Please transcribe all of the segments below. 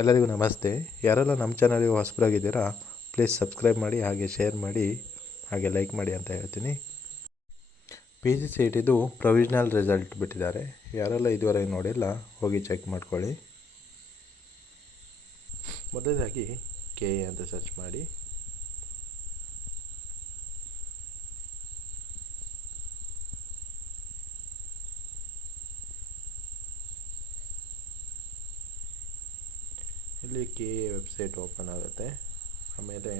ಎಲ್ಲರಿಗೂ ನಮಸ್ತೆ. ಯಾರೆಲ್ಲ ನಮ್ಮ ಚಾನಲ್ಗೆ ಹೊಸಬರಾಗಿದ್ದೀರಾ ಪ್ಲೀಸ್ ಸಬ್ಸ್ಕ್ರೈಬ್ ಮಾಡಿ, ಹಾಗೆ ಶೇರ್ ಮಾಡಿ, ಹಾಗೆ ಲೈಕ್ ಮಾಡಿ ಅಂತ ಹೇಳ್ತೀನಿ. PGCETದು ಪ್ರೊವಿಷನಲ್ ರಿಸಲ್ಟ್ ಬಿಟ್ಟಿದ್ದಾರೆ. ಯಾರೆಲ್ಲ ಇದುವರೆಗೆ ನೋಡಿಲ್ಲ ಹೋಗಿ ಚೆಕ್ ಮಾಡ್ಕೊಳ್ಳಿ. ಮೊದಲದಾಗಿ KA ಅಂತ ಸರ್ಚ್ ಮಾಡಿ. ಇಲ್ಲಿ KA ವೆಬ್ಸೈಟ್ ಓಪನ್ ಆಗುತ್ತೆ. ಆಮೇಲೆ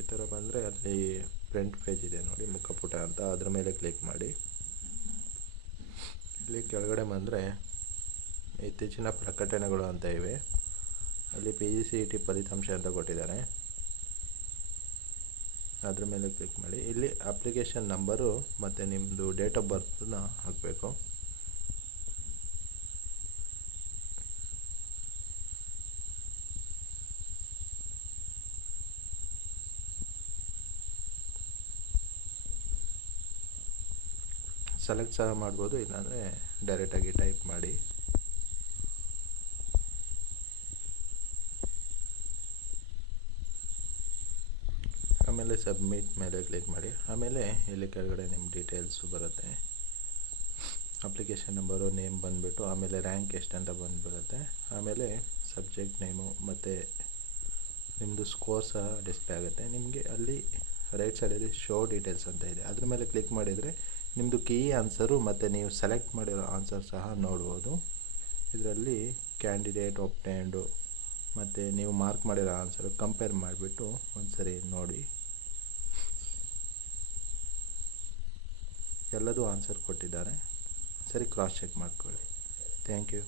ಈ ಥರ ಬಂದರೆ ಅಲ್ಲಿ ಫ್ರಂಟ್ ಪೇಜ್ ಇದೆ ನೋಡಿ, ಮುಖಪುಟ ಅಂತ, ಅದರ ಮೇಲೆ ಕ್ಲಿಕ್ ಮಾಡಿ. ಇಲ್ಲಿ ಕೆಳಗಡೆ ಬಂದರೆ ಇತ್ತೀಚಿನ ಪ್ರಕಟಣೆಗಳು ಅಂತ ಇವೆ. ಅಲ್ಲಿ PGCET ಫಲಿತಾಂಶ ಅಂತ ಕೊಟ್ಟಿದ್ದಾರೆ, ಅದ್ರ ಮೇಲೆ ಕ್ಲಿಕ್ ಮಾಡಿ. ಇಲ್ಲಿ ಅಪ್ಲಿಕೇಶನ್ ನಂಬರು ಮತ್ತು ನಿಮ್ಮದು ಡೇಟ್ ಆಫ್ ಬರ್ತನ್ನ ಹಾಕಬೇಕು. ಸೆಲೆಕ್ಟ್ ಸಹ ಮಾಡ್ಬೋದು, ಇಲ್ಲಾಂದರೆ ಡೈರೆಕ್ಟಾಗಿ ಟೈಪ್ ಮಾಡಿ. ಆಮೇಲೆ ಸಬ್ಮಿಟ್ ಮೇಲೆ ಕ್ಲಿಕ್ ಮಾಡಿ. ಆಮೇಲೆ ಇಲ್ಲಿ ಕೆಳಗಡೆ ನಿಮ್ಮ ಡೀಟೇಲ್ಸು ಬರುತ್ತೆ. ಅಪ್ಲಿಕೇಶನ್ ನಂಬರು, ನೇಮ್ ಬಂದುಬಿಟ್ಟು, ಆಮೇಲೆ ರ್ಯಾಂಕ್ ಎಷ್ಟು ಅಂತ ಬಂದುಬಿಡುತ್ತೆ. ಆಮೇಲೆ ಸಬ್ಜೆಕ್ಟ್ ನೇಮು ಮತ್ತು ನಿಮ್ಮದು ಸ್ಕೋರ್ ಸಹ ಡಿಸ್ಪ್ಲೇ ಆಗುತ್ತೆ. ನಿಮಗೆ ಅಲ್ಲಿ ರೈಟ್ ಸೈಡಲ್ಲಿ ಶೋ ಡೀಟೇಲ್ಸ್ ಅಂತ ಇದೆ, ಅದ್ರ ಮೇಲೆ ಕ್ಲಿಕ್ ಮಾಡಿದರೆ ನಿಮ್ಮದು ಕೀ ಆನ್ಸರು ಮತ್ತು ನೀವು ಸೆಲೆಕ್ಟ್ ಮಾಡಿರೋ ಆನ್ಸರ್ ಸಹ ನೋಡ್ಬೋದು. ಇದರಲ್ಲಿ ಕ್ಯಾಂಡಿಡೇಟ್ ಒಪ್ಟೆಂಡು ಮತ್ತು ನೀವು ಮಾರ್ಕ್ ಮಾಡಿರೋ ಆನ್ಸರು ಕಂಪೇರ್ ಮಾಡಿಬಿಟ್ಟು ಒಂದು ಸರಿ ನೋಡಿ. ಎಲ್ಲದೂ ಆನ್ಸರ್ ಕೊಟ್ಟಿದ್ದಾರೆ, ಸರಿ ಕ್ರಾಸ್ ಚೆಕ್ ಮಾಡ್ಕೊಳ್ಳಿ. Thank you.